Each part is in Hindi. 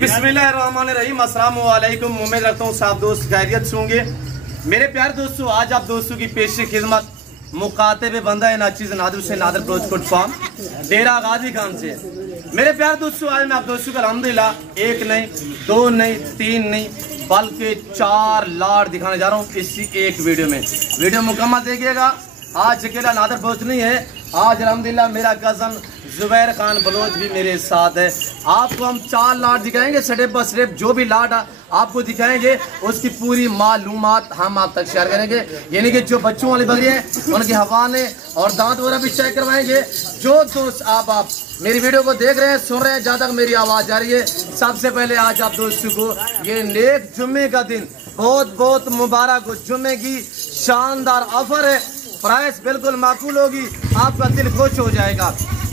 बिस्मिल्लाहिर्रहमानिर्रहीम। अस्सलाम वालेकुम। उम्मीद रखता हूँ सब दोस्त खैरियत से होंगे। मेरे प्यारे दोस्तों, आज आप दोस्तों की पेश खिदमत मुकातब बंदा नाचीज़ नादिर से नादिर प्रोजकोट फार्म डेरा गाजी खान से। मेरे प्यारे दोस्तों, आज मैं आप दोस्तों को अल्हम्दुलिल्लाह एक नहीं, दो नहीं, तीन नहीं, बल्कि 4 लाट दिखाने जा रहा हूँ इसी एक वीडियो में। वीडियो मुकम्मल देखिएगा। आज अकेला नादिर बलोच नहीं है, आज अल्हम्दुलिल्लाह मेरा कज़न जुबैर खान बलोच भी मेरे साथ है। आपको हम 4 लाट दिखाएंगे, स्टेप बाय स्टेप जो भी लाट आपको दिखाएंगे उसकी पूरी मालूमात हम आप तक शेयर करेंगे। यानी कि जो बच्चों वाली बकरी हैं उनके हवाले और दांत वगैरह भी चेक करवाएंगे। जो दोस्त आप मेरी वीडियो को देख रहे हैं, सुन रहे हैं, जहाँ तक मेरी आवाज़ आ रही है, सबसे पहले आज आप दोस्तों को ये नेक जुम्मे का दिन बहुत बहुत मुबारक हो। जुम्मे की शानदार ऑफर है, प्राइस बिल्कुल माकूल होगी, आपका दिल खुश हो जाएगा।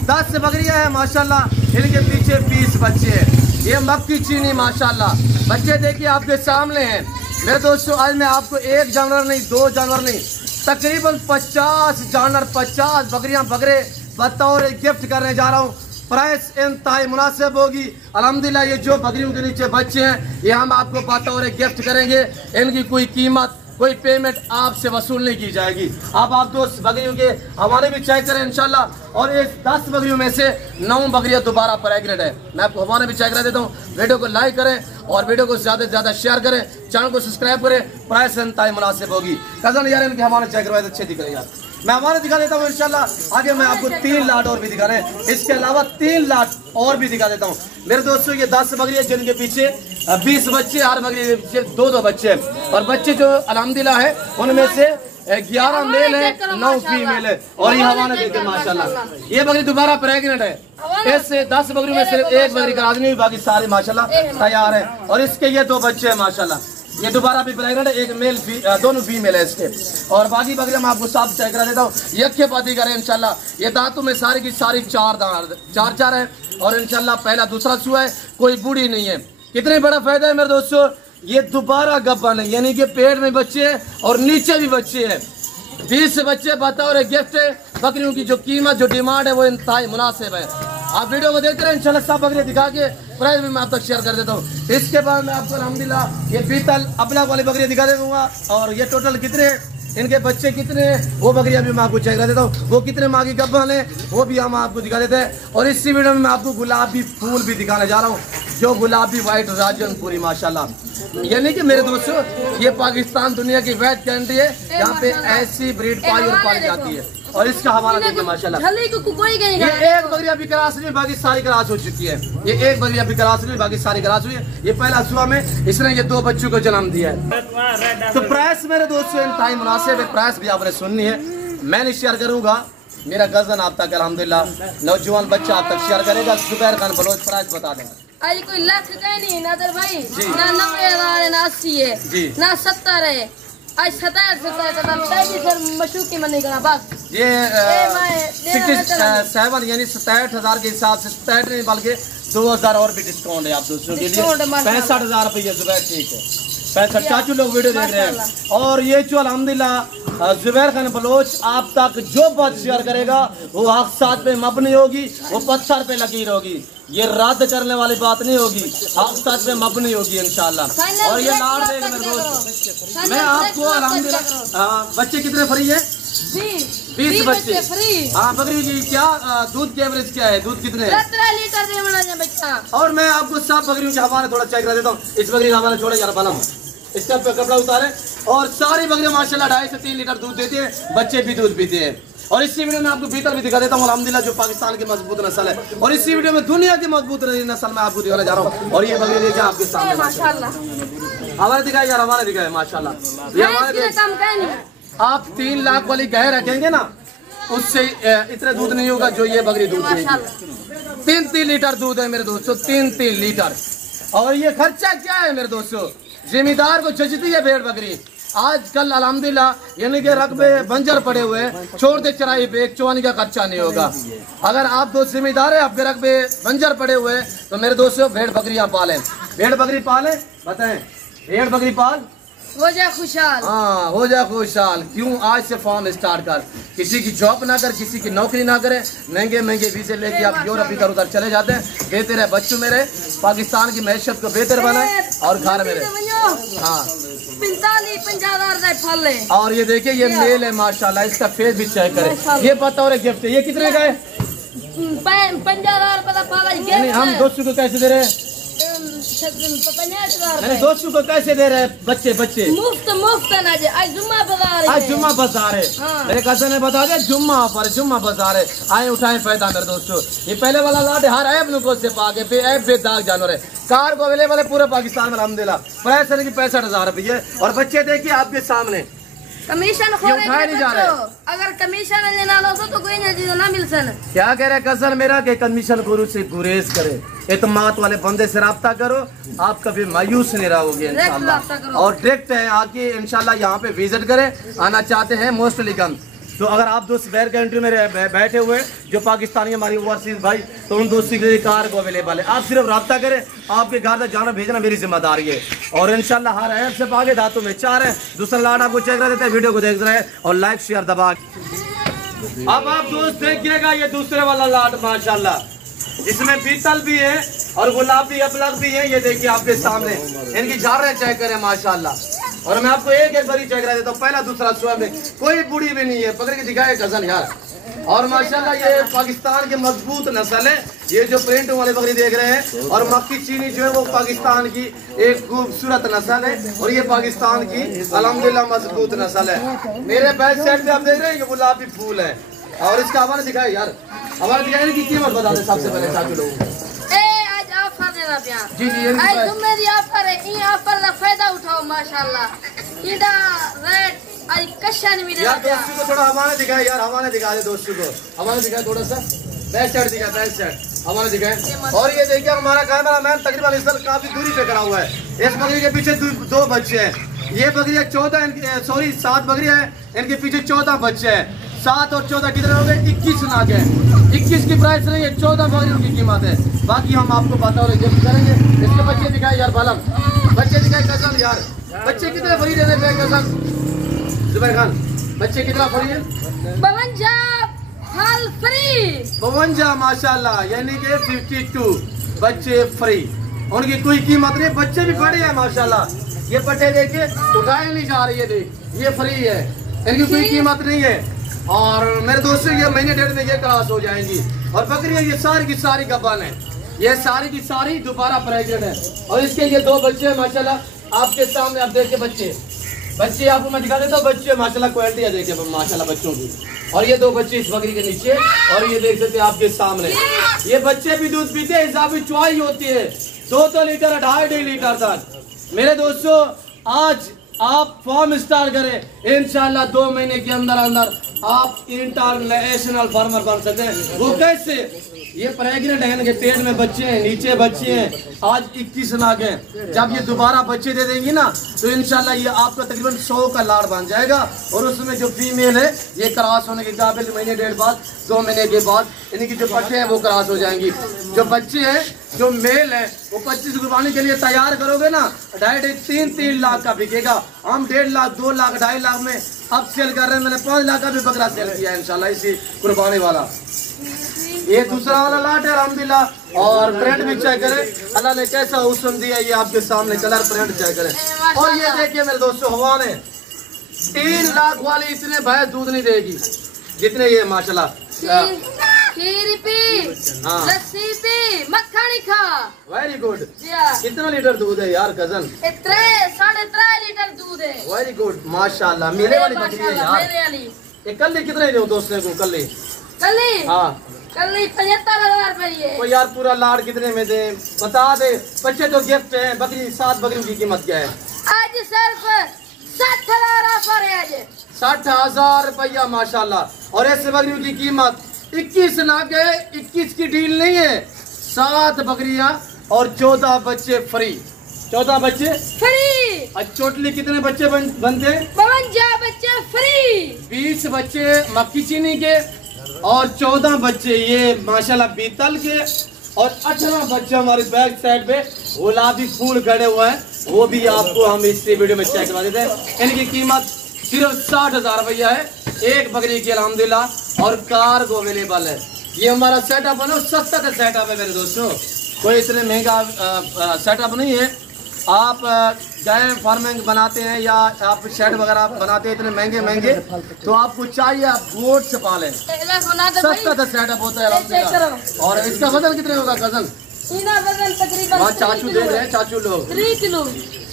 10 बकरियां हैं माशाल्लाह, इनके पीछे 20 बच्चे हैं। ये मक्की चीनी माशाल्लाह, बच्चे देखिए आपके सामने हैं। मेरे दोस्तों, आज मैं आपको एक जानवर नहीं, 2 जानवर नहीं, तकरीबन 50 जानवर, 50 बकरियां बकरे बतौर गिफ्ट करने जा रहा हूँ। प्राइस इंतहाई मुनासिब होगी। अल्हम्दुलिल्लाह ये जो बकरियों के नीचे बच्चे हैं ये हम आपको बतौर गिफ्ट करेंगे। इनकी कोई कीमत, कोई पेमेंट आपसे वसूल नहीं की जाएगी। आप दोस्त बकरियों के हवाले भी चेक करें इंशाल्लाह। और इस 10 बकरियों में से 9 बकरियां दोबारा प्रेग्नेंट है। मैं आपको हवाले भी चेक करा देता हूँ। वीडियो को लाइक करें और वीडियो को ज़्यादा से ज़्यादा शेयर करें, चैनल को सब्सक्राइब करें। प्राइस इंतहाई मुनासिब होगी। कज़न यार इनके हवाले चेक करवाए, अच्छे दिख रहे हैं यार। मैं हमारे दिखा देता हूँ इंशाल्लाह। आगे मैं आपको 3 लाट और भी दिखा रहे हैं, इसके अलावा 3 लाट और भी दिखा देता हूँ। मेरे दोस्तों, ये 10 बकरियां जिनके पीछे 20 बच्चे, हर बकरी के पीछे 2-2 बच्चे हैं। और बच्चे जो अल्हम्दुलिल्लाह है उनमें से 11 मेल है, 9 फीमेल है। और ये हवाना देखिए माशाल्लाह, ये बकरी दोबारा प्रेग्नेंट है। इससे 10 बकरियों में सिर्फ 1 बकरी का आदमी, बाकी सारे माशाल्लाह तैयार है। और इसके ये 2 बच्चे हैं माशाल्लाह, ये दोबारा भी प्रेग्नेंट है, एक मेल दोनों फीमेल है इसके। और बाकी बकरियां मैं आपको साफ चेक करा देता हूँ। यक्के पाती करें इंशाल्लाह। ये दांतों में सारी की सारी 4 है। और इंशाल्लाह पहला दूसरा सुआ है, कोई बूढ़ी नहीं है। कितने बड़ा फायदा है मेरे दोस्तों, ये दोबारा गब्बन है, यानी कि पेट में बच्चे हैं और नीचे भी बच्चे हैं। 20 बच्चे बतौर गिफ्ट है। बकरियों की जो कीमत, जो डिमांड है वो इंतहाई मुनासिब है। आप वीडियो को देखते रहे, इंशाल्लाह सब बकरियां दिखा के प्राइस भी मैं आप तक शेयर कर देता हूँ। इसके बाद मैं आपको अल्हम्दुलिल्लाह ये पीतल अबलाग वाली बकरियां दिखा दूंगा। और ये टोटल कितने हैं, इनके बच्चे कितने हैं, वो बकरियां भी मैं आपको चेक कर देता हूँ। वो कितने माँ की गब्बन है वो भी हम आपको दिखा देते हैं। और इसी वीडियो में मैं आपको गुलाबी फूल भी दिखाने जा रहा हूँ, जो गुलाबी व्हाइट राजनपुरी माशाल्लाह। यानी कि मेरे दोस्तों, ये पाकिस्तान दुनिया की वैध कंट्री है, यहाँ पे ऐसी ब्रीड पाई और पाई जाती है। और इसका हवाला देखिए माशाल्लाह, ये एक बकरी अभी क्रॉस नहीं, बाकी सारी क्रॉस हो चुकी है। ये एक बकरी अभी क्रॉस नहीं, बाकी सारी क्रॉस हुई है। ये पहला सुबह में इसने ये 2 बच्चों को जन्म दिया है। तो प्राइस मेरे दोस्तों इंतहाई मुनासिब है। प्राइस भी आपने सुननी है, मैं नहीं शेयर करूंगा, मेरा कज़न आप तक अल्हम्दुलिल्लाह नौजवान बच्चा आप तक शेयर करेगा। जुबैर खान बलोच प्राइस बता देंगे। आज कोई लाख का नहीं नादर भाई, ना 90,000 है, ना 80 है, ना 70 है। आज 27 मशूकी मन नहीं करना बस। ये 67 यानी 67,000 के हिसाब से 67 नहीं बल्कि 2,000 और भी डिस्काउंट है आप दोस्तों के लिए। 65,000 रुपये जुबैर, ठीक है 65। चाचू लोग वीडियो देख रहे हैं। और ये जो अल्हम्दुलिल्लाह जुबैर खान बलोच आप तक जो बात शेयर करेगा वो हक साथ पे मबनी होगी, वो पत्थर पे लकीर होगी, ये रद्द करने वाली बात नहीं होगी, हक साथ पे मबनी होगी इंशाल्लाह। और ये लाड़ देगा मेरे दोस्त, मैं आपको अल्हम्दुलिल्लाह। बच्चे कितने फ्री है? 20 बच्चे फ्री। हाँ, बकरी की क्या दूध की एवरेज क्या है, दूध कितने है? 17 लीटर दे बच्चा। और मैं आपको सब बकरियों के हवाले थोड़ा चेक कर देता हूँ। इस बकरी का हवाला छोड़े यार, बालम इसका कपड़ा उतारे। और सारी बकरियां माशाल्लाह 2.5 से 3 लीटर दूध देती है, बच्चे भी दूध पीते हैं। और इसी वीडियो में आपको भीतर भी दिखा देता हूँ अल्हम्दुलिल्लाह, जो पाकिस्तान की मजबूत नस्ल है। और इसी वीडियो में दुनिया की मजबूत नस्ल में आपको दिखाने जा रहा हूँ। और ये बकरी देखिए आपके सामने माशाल्लाह, हमारे दिखाए यार, हमारे दिखाए माशाल्लाह। ये हमारे आप 3 लाख वाली गाय रखेंगे ना, उससे इतना दूध नहीं होगा जो ये बकरी दूध देगी। 3-3 लीटर दूध है मेरे दोस्तों, 3-3 लीटर। और ये खर्चा क्या है मेरे दोस्तों, जिम्मेदार को जचती है भेड़ बकरी। आजकल अल्हम्दुलिल्लाह यानी कि रकबे बंजर पड़े हुए हैं, छोड़ दे चराई पे, एक चौवानी का खर्चा नहीं होगा। अगर आप दोस्त जिम्मेदार है, आपके रकबे बंजर पड़े हुए हैं, तो मेरे दोस्तों भेड़ बकरियां पालें, भेड़ बकरी पालें। बताएं, भेड़ बकरी पाल हो जा खुशहाल। हाँ हो जा खुशहाल। क्यों? आज से फॉर्म स्टार्ट कर, किसी की जॉब ना कर, किसी की नौकरी ना करे, महंगे महंगे वीजे लेके आप यूरोप इधर उधर चले जाते हैं। बेहतर है बच्चों मेरे पाकिस्तान की मैशत को बेहतर बनाए और घर मेरे। हाँ 45-50 फल है। और ये देखिए ये मेल है माशाल्लाह, इसका फेस भी चेक करें। ये पता और गिफ्ट है, ये कितने का है? 50,000 का फल है। हम दोस्तों को कैसे दे रहे हैं? 50,000 दोस्तों को कैसे दे रहे हैं? बच्चे मुफ्त ना जे। आज जुम्मा बाजार है। आज जुम्मा बाजार है। हाँ। मेरे कज़न ने बता दिया जुम्मा पर जुम्मा बाजार है। आए उठाएं फायदा मेरे दोस्तों। ये पहले वाला लाट है, हर ऐप नुको से पाके पे ऐप बेदाग जानवर है। कार को अवेलेबल है पूरे पाकिस्तान में अल्हम्दुलिल्लाह। प्राइस है कि 65,000 रुपये। और बच्चे देखिए आपके सामने कमीशन नहीं जा रहे। अगर कमीशन लेना लो तो कोई चीज ना मिल सन। क्या कह रहे कज़न मेरा कि कमीशन गुरु से गुरेज करे, एतमाद वाले बंदे से रब्ता करो, आप कभी मायूस नहीं रहोगे इंशाल्लाह। और डायरेक्ट है आके इंशाल्लाह यहाँ पे विजिट करें। आना चाहते हैं मोस्टली कम तो अगर आप दोस्त बैर कंट्री में बैठे हुए जो पाकिस्तानी हमारी ओवरसीज भाई, तो उन दोस्तों के लिए कार को अवेलेबल है। आप सिर्फ रब्ता करें, आपके घर तक जाना भेजना मेरी जिम्मेदारी है। और इंशाल्लाह हर ऐप से आगे धातु में 4 है। दूसरा लाट आपको चेक कर देते हैं, वीडियो को देख रहे हैं और लाइक शेयर दबा। अब आप दोस्त देखिएगा ये दूसरे वाला लाट माशाल्लाह, इसमें पीतल भी है और गुलाबी अबलग भी है। ये देखिए आपके सामने इनकी झाड़ें चेक करें माशाल्लाह। और मैं आपको एक बड़ी चेक करा देता हूँ, पहला दूसरा स्वयं में कोई बूढ़ी भी नहीं है। पकड़ के दिखाए कज़न यार। और माशाल्लाह ये पाकिस्तान की मजबूत नस्ल है। ये जो प्रिंट वाले बकरी देख रहे हैं और मक्की चीनी जो है वो पाकिस्तान की एक खूबसूरत नस्ल है। और ये पाकिस्तान की अल्हम्दुलिल्लाह मजबूत नस्ल है। मेरे बैक साइड पे आप देख रहे हैं ये गुलाबी फूल है। और इसका हमारे दिखाए यार, हमारे दिखाए की कीमत बता दें सबसे पहले साथी लोगों को। जी आज तुम मेरी ऑफर है, इन ऑफर का फायदा उठाओ माशाल्लाह। इधर रेट आज कशा नहीं मिलेगा यार। दोस्तों को थोड़ा हमारे दिखाए यार, हमारे दिखा दे दोस्तों को, हमारे दिखाए थोड़ा सा बैक साइड दिखा, बैक साइड हमारे दिखाए। और ये देखिए हमारा कैमरा मैन तकरीबन इस तरह काफी दूरी पे खड़ा हुआ है। इस बकरी के पीछे 2 बच्चे हैं। ये बकरी 7 बकरियां हैं, इनके पीछे 14 बच्चे हैं। 7 और 14 कितने हो गए? 21 नाग है। 21 की प्राइस नहीं है, 14 बकरियों की कीमत है। बाकी हम आपको बता और गिफ्ट करेंगे। इसके बच्चे दिखाए यार, बालम बच्चे दिखाए कज़न यार। बच्चे कितने फ्री दे देते हैं कज़न जुबैर खान? बच्चे कितना फ्री है? 52 माशाल्लाह, यानी कि 52 बच्चे फ्री। उनकी कोई कीमत नहीं, बच्चे भी बड़े हैं माशाल्लाह। ये पट्टे देखिए उठाए नहीं जा रही है, देख ये फ्री है, इनकी कोई कीमत नहीं है। और मेरे दोस्तों ये महीने 1.5 में ये क्रॉस हो जाएंगी। और बकरियां ये सारी की सारी गब्बन है, ये सारी की सारी दोबारा प्रेग्नेंट है। और इसके ये 2 बच्चे हैं माशाल्लाह आपके सामने। आप देखिए बच्चे आपको मैं दिखा देता हूँ। बच्चे माशाल्लाह क्वालिटी देखिए माशाल्लाह बच्चों की। और ये 2 बच्चे इस बकरी के नीचे। और ये देख सकते हैं आपके सामने, ये बच्चे भी दूध पीते हैं, हिसाबी चुआई होती है 2 लीटर 2.5 लीटर तक। मेरे दोस्तों आज आप फॉर्म स्टार्ट करें, इंशाल्लाह 2 महीने के अंदर अंदर आप इंटरनेशनल फार्मर बन सकते हैं। वो कैसे? ये प्रेग्नेंट है, इनके पेट में बच्चे हैं, नीचे बच्चे हैं। आज 21 नाग हैं। जब ये दोबारा बच्चे दे देंगी ना तो इंशाल्लाह ये आपका तकरीबन 100 का लाड़ बन जाएगा। और उसमें जो फीमेल है ये क्रॉस होने के काबिल महीने 1.5 बाद 2 महीने के बाद इनकी जो पट्टे हैं वो क्रॉस हो जाएंगी। जो बच्चे हैं जो मेल है वो 25 कुर्बानी के लिए तैयार करोगे ना 2.5-3 लाख का बिकेगा। हम 1.5 लाख 2 लाख 2.5 लाख में अब सेल कर रहे हैं। मैंने 5 लाख का भी बकरा सेल किया है इंशाल्लाह इसी कुर्बानी वाला। ये दूसरा वाला लाट है अल्हम्दुलिल्लाह। और प्रिंट भी चेक करें, अल्लाह ने कैसा हुस्न दिया, ये आपके सामने कलर प्रिंट चेक करें। और ये देखिए मेरे दोस्तों हवा ने 3 लाख वाली इतने भैंस दूध नहीं देगी जितने ये माशाल्लाह। खीर पी, लस्सी पी, मक्खन खा। Very good. कितना लीटर दूध है यार कज़न? 3.5 लीटर दूध है। वेरी गुड माशाल्लाह। मेरे वाली बकरी है यार। ये कल कितने दो दोस्तों को? कल हाँ कल 75,000 रुपये। तो यार पूरा लाड़ कितने में दे बता दे। बच्चे तो गिफ्ट है। बकरी 7 बकरियों की कीमत क्या है? आज सिर्फ 60,000 ऑफर है। आज 60,000 रुपया माशाल्लाह। और ऐसे बकरियों की कीमत 21 नाग है, 21 की डील नहीं है। 7 बकरियां और 14 बच्चे फ्री। 14 बच्चे फ्री। और चोटली कितने बच्चे बनते हैं? 52 बच्चे फ्री। 20 बच्चे मक्की चीनी के और 14 बच्चे ये माशाल्लाह पीतल के। और 18 बच्चे हमारे बैक साइड पे गुलाबी फूल खड़े हुए हैं। वो भी आपको हम इस वीडियो में चेक करवा देते हैं। इनकी कीमत सिर्फ 60,000 रुपया है एक बकरी की अल्हम्दुलिल्लाह, और कार्गो अवेलेबल है। ये हमारा सेटअप है ना, सस्ता का सेटअप है मेरे दोस्तों, कोई इतने महंगा सेटअप नहीं है। आप गाय फार्मिंग बनाते हैं या आप शेड वगैरह बनाते हैं इतने महंगे महंगे, तो आपको चाहिए आप गोट से पालें, सस्ता का सेटअप होता है अल्हम्दुलिल्लाह। और इसका वजन कितने होगा कजन? तकरीबन चाचू दे रहे हैं, चाचू लोग 3 किलो।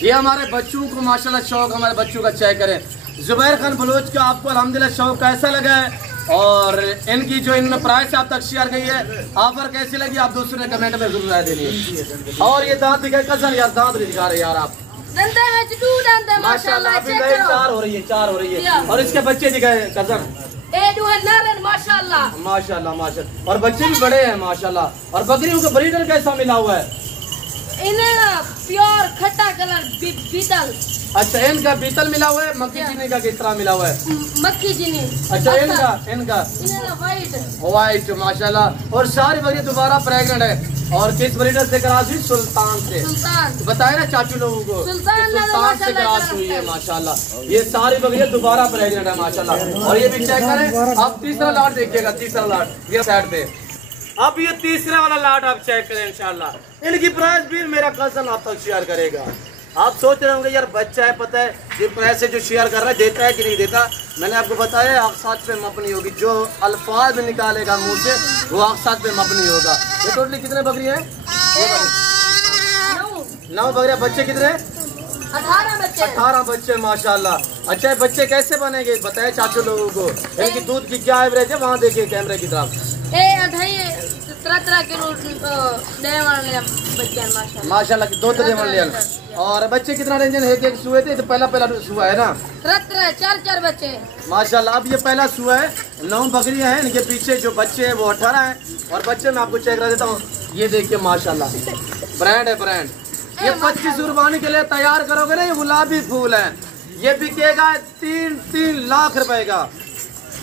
ये हमारे बच्चों को माशाल्लाह शौक, हमारे बच्चों का चेक करें। जुबैर खान बलोच का आपको अल्हम्दुलिल्लाह शौक कैसा लगा है, और इनकी जो इन प्राइस आप तक शेयर गई है, ऑफर कैसी लगी आप दोस्तों ने कमेंट में जरूर राय देनी है। और ये दांत दिखाए कजन, यार दांत नहीं दिखा रहे यार आप, माशाल्लाह अभी गए 4 हो रही है, 4 हो रही है। और इसके बच्चे दिखाए कजन, माशाल्लाह माशाल्लाह माशाल्लाह, और बच्चे भी बड़े हैं माशाल्लाह। और बकरियों का ब्रीडर कैसा मिला हुआ है? इन्हें प्योर खट्टा कलर बीतल। अच्छा, इनका बीतल मिला हुआ है, मक्की चीनी का किस तरह मिला हुआ है? मक्की चीनी। अच्छा, इनका व्हाइट माशाल्लाह। और सारी बकरी दोबारा प्रेग्नेंट है। और किस ब्रीडर से क्रॉस हुई? सुल्तान से। बताए ना चाचू लोगों को, सुल्तान से क्रॉस हुई है माशाल्लाह। ये सारी बकरियां दोबारा प्रेग्नेंट है माशाल्लाह। और ये भी चेक करें आप, तीसरा लाट देखिएगा, तीसरा लाट ये साइड पे। अब ये तीसरा वाला लाट आप चेक करें इंशाल्लाह। इनकी प्राइस भी मेरा कजन आप तक शेयर करेगा। आप सोच रहे होंगे यार बच्चा है, पता है ये प्राइस से जो शेयर कर रहा है देता है कि नहीं देता। मैंने आपको बताया अक्सात पे मबनी होगी, जो अल्फाज में निकालेगा मुंह से वो अक्सात पे मबनी होगा। ये टोटली कितने बकरी है? 9 बकरियां। बच्चे कितने? 18 बच्चे माशाल्लाह। अच्छा, बच्चे कैसे बनेंगे बताए चाचू लोगों को। इनकी दूध की क्या एवरेज है? वहाँ देखिए कैमरे की तरफ। 13 किलो माशाल्लाह 2 ले। और बच्चे कितना रेंजन है? एक सुए थे, तो पहला सुआ है ना? 4 बच्चे माशाल्लाह। अब ये पहला सुआ है, 9 बकरियां हैं, इनके पीछे जो बच्चे हैं वो 18 हैं। और बच्चे मैं आपको चेक करा देता हूँ, ये देखिए माशाल्लाह ब्रांड है, ब्रांड। ये 25 कुर्बानी के लिए तैयार करोगे ना, ये गुलाबी फूल है। ये बिकेगा 3 लाख रुपए का।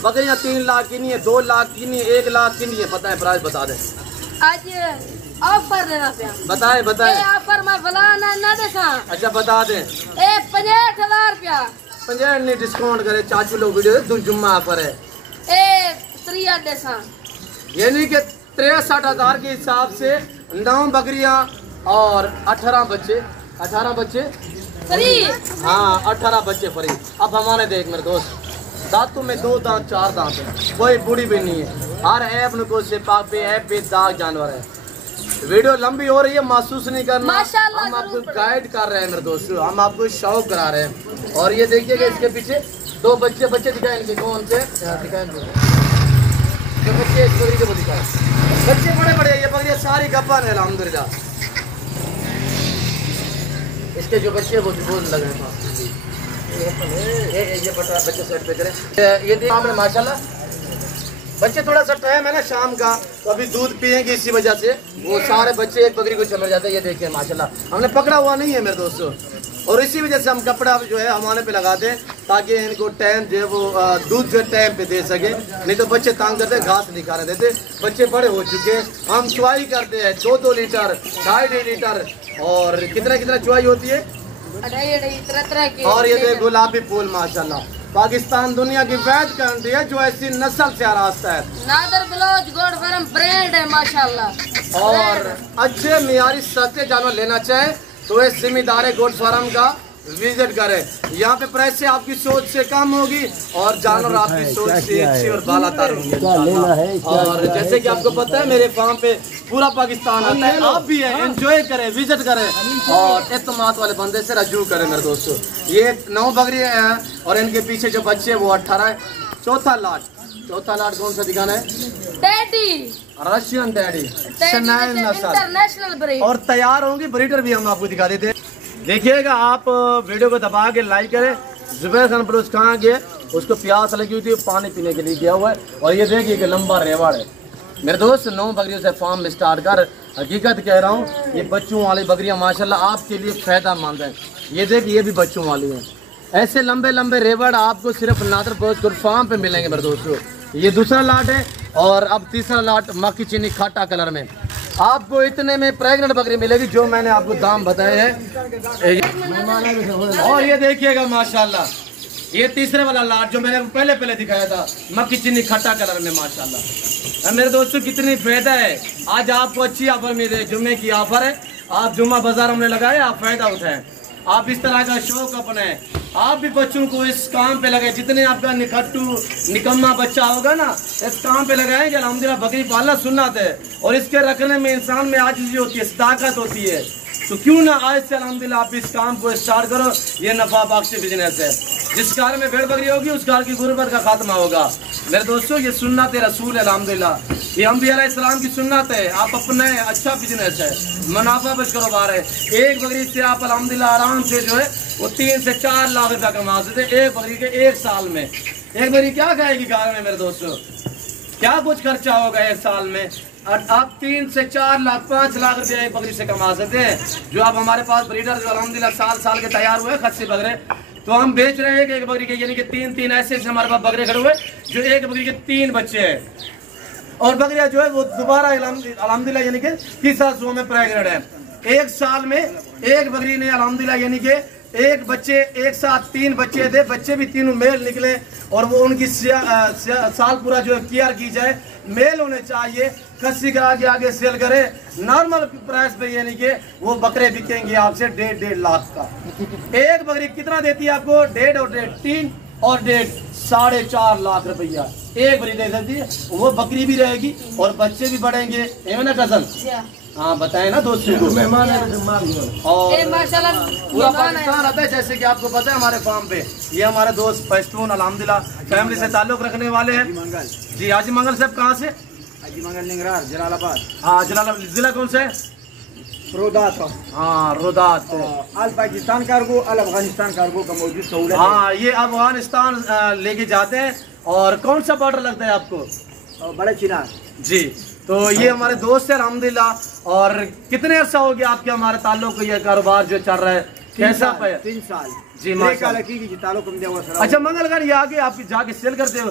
बकरियां 3 लाख की नहीं है, 2 लाख की नहीं है, 1 लाख की नहीं है। पता है प्राइस बता दे आज ऑफर देना पे बताए ऑफर में फलाना ना देखा। अच्छा बता दे 65,000 रुपया 50 नहीं डिस्काउंट करे चाचू लोग, वीडियो जुम्मा ऑफर है 3 देखा, यानी कि 63,000 के हिसाब से 9 बकरियां और 18 बच्चे फ्री। हाँ 18 बच्चे फ्री। अब हमारे देख मेरे दोस्त, दांतों में 2 दांत 4 दांत है, कोई बूढ़ी भी नहीं है। हर ऐप नुको से पाक पे ऐप पे दाग जानवर है। वीडियो लंबी हो रही है, महसूस नहीं करना, हम आपको गाइड कर रहे हैं मेरे दोस्तों, हम आपको शौक करा रहे हैं। और ये देखिएगा इसके पीछे 2 बच्चे दिखाए, इनके कौन से दिखाए? तो बच्चे इस बकरी को दिखाए, बच्चे बड़े बड़े, ये बकरियां सारी गप्पन है अल्हम्दुलिल्लाह। इसके जो बच्चे वो लगे हैं, ये बच्चे सेट पे करें। ये देखिए आपने माशाल्लाह बच्चे थोड़ा सा टाइम है ना शाम का, तो अभी दूध पिएंगे, इसी वजह से वो सारे बच्चे एक बकरी को चमड़ जाते हैं। ये देखिए माशाल्लाह हमने पकड़ा हुआ नहीं है मेरे दोस्तों, और इसी वजह से हम कपड़ा जो है हमारे पे लगाते हैं ताकि इनको टाइम जो है वो दूध जो टाइम पे दे सके। नहीं तो बच्चे तंग करते, घास नहीं खाने देते। बच्चे बड़े हो चुके हैं, हम चुवाई करते हैं 2-2 लीटर 2.5 लीटर। और कितना चुवाई होती है? 2.5 और ये देख गुलाबी फूल माशाल्लाह। पाकिस्तान दुनिया की वैध कंट्री है जो ऐसी नस्ल से आरास्ता है। नादर बलोच गोड फार्म ब्रांड है माशाल्लाह। और अच्छे मियारी सस्ते जानवर लेना चाहे तो इस जिम्मेदार गोड फार्म का विजिट करें। यहाँ पे प्राइस से आपकी सोच से कम होगी और जानवर आपकी सोच से अच्छी और बालातर होंगे। और जैसे कि आपको पता है मेरे फार्म पे पूरा पाकिस्तान आता है, आप भी है, एंजॉय करें, विजिट करें और एतमाद वाले बंदे से रजू करें मेरे दोस्तों। ये 9 बकरियां हैं और इनके पीछे जो बच्चे वो 18 है। चौथा लाट कौन सा दिखाना है? डैडी, रशियन डैडी, शनाइन नस्ल, इंटरनेशनल ब्रीड। और तैयार होंगी ब्रीडर भी हम आपको दिखा देते हैं। देखिएगा आप वीडियो को दबा के लाइक करें। जुबैर खान बलोच कहाँ गए? उसको प्यास लगी हुई थी, पानी पीने के लिए गया हुआ है। और ये देखिए कि लंबा रेवाड़ है मेरे दोस्त। 9 बकरियों से फार्म स्टार्ट कर, हकीकत कह रहा हूँ, ये बच्चों वाली बकरियाँ माशाल्लाह आपके लिए फायदेमंद है। ये देखिए ये भी बच्चों वाली हैं। ऐसे लंबे लंबे रेवाड़ आपको सिर्फ नादर बलोच फार्म पे मिलेंगे मेरे दोस्तों। ये दूसरा लाट है और अब तीसरा लाट मक्की चीनी खट्टा कलर में। आपको इतने में प्रेग्नेंट बकरी मिलेगी जो मैंने आपको दाम बताए हैं। और ये देखिएगा माशाल्लाह, ये तीसरे वाला लाट जो मैंने पहले दिखाया था, मक्खी चीनी खट्टा कलर में माशाल्लाह। मेरे दोस्तों कितनी फायदा है, आज आपको अच्छी ऑफर मिल रही है, जुम्मे की ऑफर है। आप जुम्मा बाजार हमने लगाए, आप फायदा उठाएं। आप इस तरह का शौक अपने, आप भी बच्चों को इस काम पे लगाए। जितने आपका निकट्टू निकम्मा बच्चा होगा ना, इस काम पे लगाएंगे अल्हम्दुलिल्लाह। बकरी पालना सुन्नत है और इसके रखने में इंसान में आजिज़ी होती है, ताकत होती है। तो क्यों ना आज से अल्हम्दुलिल्लाह आप इस काम को स्टार्ट करो। ये नफा बख्श बिजनेस है। जिस घर में भेड़ बकरी होगी उस घर की गुर्बत का खात्मा होगा। मेरे दोस्तों ये सुन्नत रसूल है अल्हम्दुलिल्लाह, ये अंबिया अलैहिस्सलाम की सुन्नत है। आप अपने अच्छा बिजनेस है, मुनाफा बच कारोबार है। एक बकरी से आप अल्हम्दुलिल्लाह आराम से जो है वो 3 से 4 लाख रुपया कमा सकते हैं एक बकरी के 1 साल में। एक बकरी क्या खाएगी घर में मेरे दोस्तों, क्या कुछ खर्चा होगा 1 साल में। और आप 3 से 4 लाख 5 लाख रुपया एक बकरी से कमा सकते हैं। जो आप हमारे पास ब्रीडर जो अल्हम्दुलिल्लाह साल के तैयार हुए खस्सी बकरे, तो हम बेच रहे हैं एक बकरी के, यानी कि 3 ऐसे हमारे पास बकरे खड़े हुए जो एक बकरी के 3 बच्चे हैं। और बकरियां जो है वो दोबारा अल्हम्दुलिल्लाह यानी कि तीसरा शो में प्रेग्नेंट है। 1 साल में एक बकरी ने अल्हम्दुलिल्लाह यानी कि एक बच्चे एक साथ 3 बच्चे थे, बच्चे भी तीनों मेल निकले। और वो उनकी साल पूरा जो है केयर की जाए, मेल होने चाहिए। खस्सी का आगे सेल करे नॉर्मल प्राइस पे, यानी कि वो बकरे बिकेंगे आपसे 1.5 लाख का। एक बकरी कितना देती है आपको, 1.5 और 1.5 3 और 1.5 4.5 लाख रुपया एक बकरी दे देती है। वो बकरी भी रहेगी और बच्चे भी बढ़ेंगे, है ना कजन? हाँ बताए ना दोस्तों को। मेहमान है और पूरा पाकिस्तान आता है, जैसे कि आपको पता है हमारे फार्म पे ये हमारे दोस्त पश्तून अल्हम्दुलिल्लाह फैमिली से ताल्लुक रखने वाले हैं। जी हाजी मंगल साहब कहाँ से? हाजी मंगल निंगरार जलालाबाद। हाँ जलालाबाद। जिला कौन सा है? रोदात। हाँ रोदात। अल पाकिस्तान कार्गो अल अफगानिस्तान कार्गो का मौजूद सहूलत। हाँ ये अफगानिस्तान लेके जाते हैं। और कौन सा बॉर्डर लगता है आपको? बड़े चिनार। जी तो ये हमारे दोस्त है अल्हम्दुलिल्लाह। और कितने अर्सा हो गया आपके हमारे ताल्लुक, ये कारोबार जो चल रहा है कैसा? 3 साल। जी माशाल्लाह। अच्छा मंगल खान, ये आगे आप जाके सेल करते हो?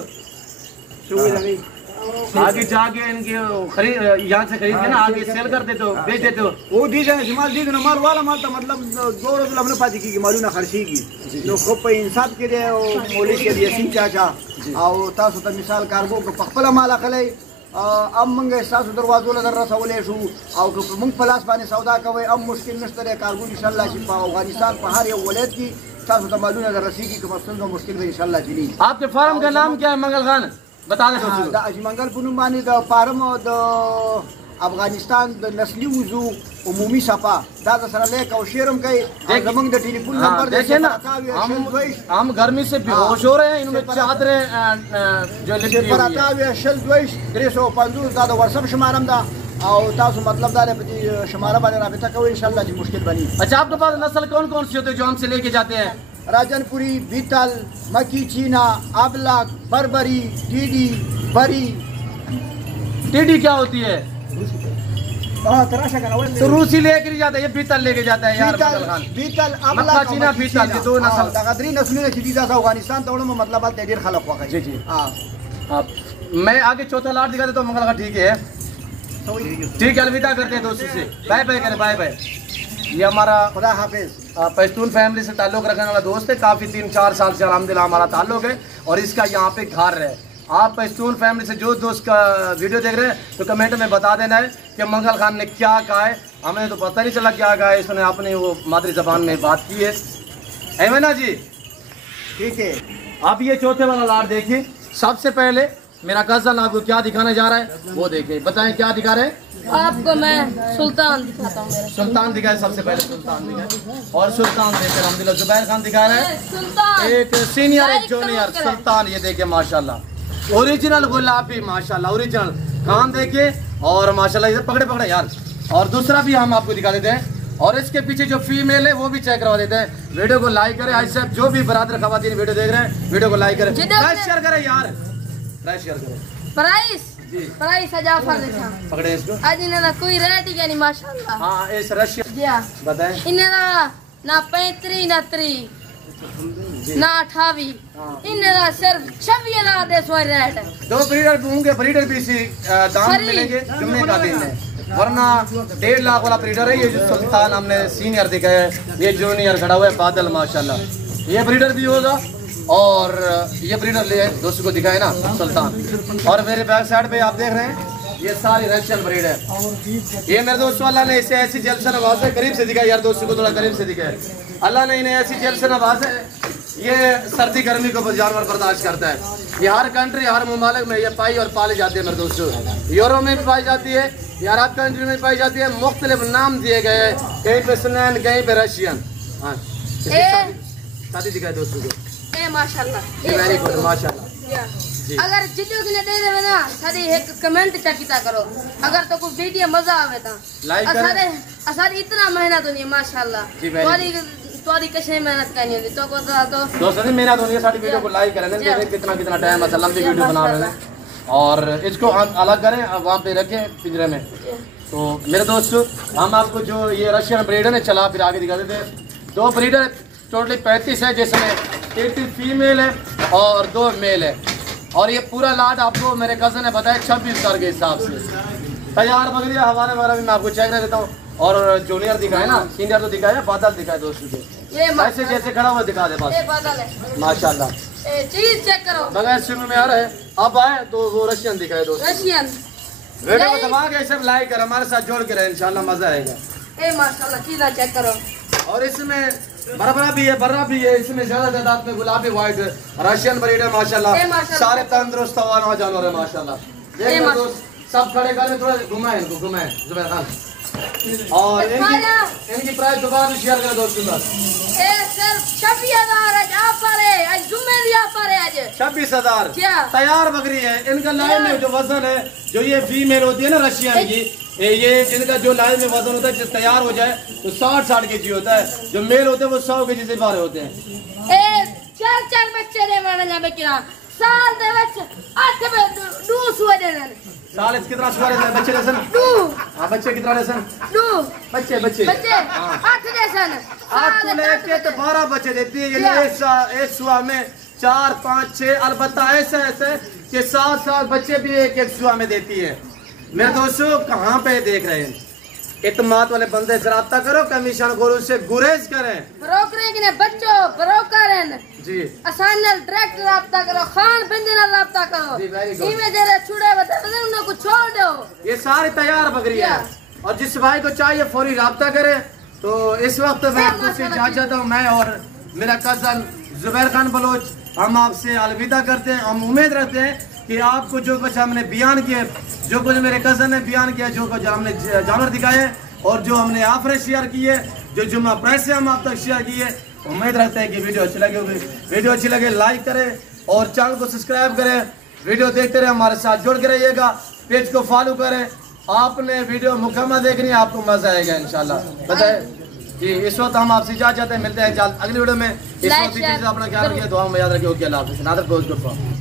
आगे जाके इनके खरीद यहाँ से खरीद के ना आगे सेल कर देते हो, बेच देते हो? वो दी जाए माल दी माल वाला माल तो मतलब 2 रोज हमने पाती की मालूम ना खर्ची की जो खूब पे इंसाफ के दे मोली के यासीन चाचा और तासो त मिसाल कार्गो को पखपला माल खले अब मंगे सासु दरवाजो लदर रसौले शू और मंग पलास पानी सौदा कवे अब मुश्किल नस्तरे कार्गो इंशाल्लाह की अफगानिस्तान पहाड़ या वलद की सासु त मालूम नजर रसी की मसलन मुश्किल में इंशाल्लाह जी। आपके फार्म का नाम क्या है मंगल खान, बता दें? अजी मंगल पुनुमानी द फार्म द अफगानिस्तान द नस्ली वजू उमूमी सफा दादा सरले का शेरम के जमंग द टेलीफोन नंबर देखिए ना, हम गर्मी से बेहोश हो रहे हैं। इनमें चादरें जो लिखी पर आता है शल द्वेष 350 दादा व्हाट्सएप शुमारम दा और तासु मतलब दारे पे शुमारा वाले राबिता को इंशाल्लाह जी मुश्किल बनी। अच्छा आपके पास नस्ल कौन कौन सी होती है जो हमसे लेके जाते हैं? राजनपुरी, बीतल, मक्की चीना, आबलाक, बरबरी, टीडी, बरी। टीडी क्या होती है? तो रूसी लेकर जाता है, ये बीतल लेके जाता है यार मंगल खान। बीतल मक्का चीना बीतल ये 2 नस्ल तकदरी नस्लें खिदीदा सा अफगानिस्तान तोड़ में मतलब बात तेरे खलक हुआ। जी जी हां आप मैं आगे चौथा लाट दिखा देता हूं मंगल खान। ठीक है ठीक है, अलविदा करते हैं दोस्तों से, बाय बाय करें, बाय बाय। ये हमारा खुदा हाफिज पश्तून फैमिली से ताल्लुक रखने वाला दोस्त है, काफ़ी 3-4 साल से अल्हम्दुलिल्लाह हमारा ताल्लुक है। और इसका यहाँ पे घर है। आप पश्तून फैमिली से जो दोस्त का वीडियो देख रहे हैं तो कमेंट में बता देना है कि मंगल खान ने क्या कहा है। हमें तो पता नहीं चला क्या कहा है, इसने अपनी वो मादरी जबान में बात की है ना जी? ठीक है। अब ये चौथे वाला लाट देखिए। सबसे पहले मेरा कज़न आपको क्या दिखाने जा रहा है वो देखिए, बताएं क्या दिखा रहे हैं? आपको मैं सुल्तान दिखाता हूँ। सुल्तान दिखाए, सबसे पहले सुल्तान दिखाए। और सुल्तान देखिए अल्हम्दुलिल्लाह जुबैर खान दिखा रहे हैं, एक सीनियर एक जूनियर सुल्तान। ये देखिए माशाल्लाह ओरिजिनल गुलाबी माशाल्लाह ओरिजिनल कान देखिए और माशाल्लाह इसे पकड़े पकड़े यार। और दूसरा भी हम आपको दिखा देते हैं और इसके पीछे जो फीमेल है वो भी चेक करवा देते हैं। वीडियो को लाइक करें, ऐसे जो भी बरादर खवातीन वीडियो देख रहे हैं वीडियो को लाइक करें, शेयर करें यार, शेयर करें। प्राइस जाफर देखा पकड़े इसको। आज इन्हें कोई रेट ही नहीं माशाल्लाह। हाँ इस रशिया जी हाँ बताएं। इन्हें ना 35 ना 30 ना 28 इन्हें सिर्फ 26,000 रेट है। 2 ब्रीडर होंगे, ब्रीडर भी इसी दाम मिलेंगे जुम्मे का दिन है। वरना 1.5 लाख वाला ब्रीडर है। ये जो सुल्तान हमने सीनियर दिखाया है, ये जूनियर खड़ा हुआ है बादल माशाल्लाह, ये ब्रीडर भी होगा। और ये ब्रीडर ले दोस्तों को दिखाए ना सुल्तान। और मेरे बैक साइड पे आप देख रहे हैं ये सारी रशियन ब्रीड है। ये मेरे दोस्तों अल्लाह ने इसे ऐसी जलसन आवाज है, करीब से दिखाया यार दोस्तों को, थोड़ा करीब से दिखाए। अल्लाह ने इन्हें ऐसी जलसन आवाज है, ये सर्दी गर्मी को जानवर बर्दाश्त करता है। ये हर कंट्री हर ममालिक में ये पाई और पाली जाती है मेरे दोस्तों। यूरोप में भी पाई जाती है, ये अरब कंट्री में पाई जाती है। मुख्तलिफ नाम दिए गए हैं, कहीं पे सुनैन कहीं पे रशियन। हाँ शादी दिखाए दोस्तों को, माशाल्लाह वेरी गुड माशाल्लाह। अगर जिल्लू के दे देवे ना सारी एक कमेंट चकीता करो, अगर तो कोई वीडियो मजा आवे ता लाइक करें। असारे इतना मेहनत होनी है माशाल्लाह। तोरी कशे मेहनत करनी होती तो को दोस्तों ने मेहनत होनी है। सारी वीडियो को लाइक करें, देखें कितना कितना टाइम है, लंबी वीडियो बना रहे हैं। और इसको अलग करें, वहाँ पे रखें पिंजरे में। तो मेरे दोस्तों हम आपको जो ये रशियन ब्रीडर है चला फिर आगे दिखा देते हैं। 2 ब्रीडर टोटली 35 है, जिसमें 33 फीमेल है और 2 मेल है। और ये पूरा लाट आपको मेरे कज़न ने बताया 26 साल के हिसाब से तैयार बकरी हवाले वगैरह भी मैं आपको चेक कर देता हूँ। और जूनियर दिखाए ना, सीनियर तो दिखाया, बादल दिखाए दोस्तों को, ऐसे जैसे खड़ा हुआ दिखा दे बस माशाल्लाह। चीज चेक करो बगैर शुरू में आ रहा है, अब आए तो वो रशियन दिखाए दोस्तों। रशियन वीडियो को दबा के सब लाइक कर, हमारे साथ जोड़ के रहे, इंशाल्लाह मजा आएगा। माशाल्लाह चीज चेक करो। और इसमें बरबरा भी है, बर्रा भी है, इसमें ज्यादा तादाद में गुलाबी व्हाइट रशियन ब्रीड है माशाल्लाह। सारे तंदुरुस्त हवा जानवर है माशाल्लाह। देखो दोस्त सब खड़े कर, थोड़ा घुमाए इनको, घुमाए जुबैर खान। और इनकी प्राइस दोबारा भी शेयर करें दोस्तों का। 26,000 तैयार बकरी है। इनका लाइन में जो वजन है, जो ये फीमेल होती है ना रशियन की, ये इनका जो लाइन में वजन होता है जब तैयार हो जाए तो 60 केजी होता है। जो मेल होते हैं वो 100 केजी से बाहर होते हैं। 4 बच्चे दे वाला बेकिरा साल दे बच्चे 8 में 2 सुए दे साल कितना सुआ है बच्चे लेसन 2। हां बच्चे कितना लेसन 2 बच्चे 8 लेसन 8 को लेके तो 12 बच्चे देती है। ये एक सुआ में 4 5 6 अलबत्ता ऐसे कि 7 बच्चे भी एक सुआ में देती है। मेरे दोस्तों कहाँ पे देख रहे हैं, इतमाद वाले बंदे से रब्ता करो, कमीशन खोलो, उससे गुरेज करें। ब्रोकरेज ने बच्चों ब्रोकर जी आसान डायरेक्ट रब्ता करो, खान बिंदे ना रब्ता करो। इमे जरा छुड़े बता दे उनको कुछ छोड़ दो। ये सारी तैयार बकरी है और जिस भाई को चाहिए फौरी रब्ता करे। तो इस वक्त मैं आपसे इजाजत हूँ, मैं और मेरा कजन जुबैर खान बलोच हम आपसे अलविदा करते हैं। हम उम्मीद रखते हैं कि आपको जो कुछ हमने बयान किए, जो कुछ मेरे कज़न ने बयान किया, जो कुछ हमने जानवर दिखाए और जो हमने ऑफर शेयर किए, जो जुम्मा प्रेस से हम आप तक शेयर किए, उम्मीद रखते हैं कि वीडियो अच्छी लगी होगी। वीडियो अच्छी लगे लाइक करें और चैनल को सब्सक्राइब करें। वीडियो देखते रहे, हमारे साथ जुड़ के रहिएगा, पेज को फॉलो करें। आपने वीडियो मुकम्मल देखनी है, आपको मजा आएगा इंशाल्लाह। बताए कि इस वक्त हम आपसे इजाजत है, मिलते हैं अगली वीडियो में। इस वक्त अपना ख्याल रखिए, दुआ में याद रखिए। ओके अल्लाह हाफिज़।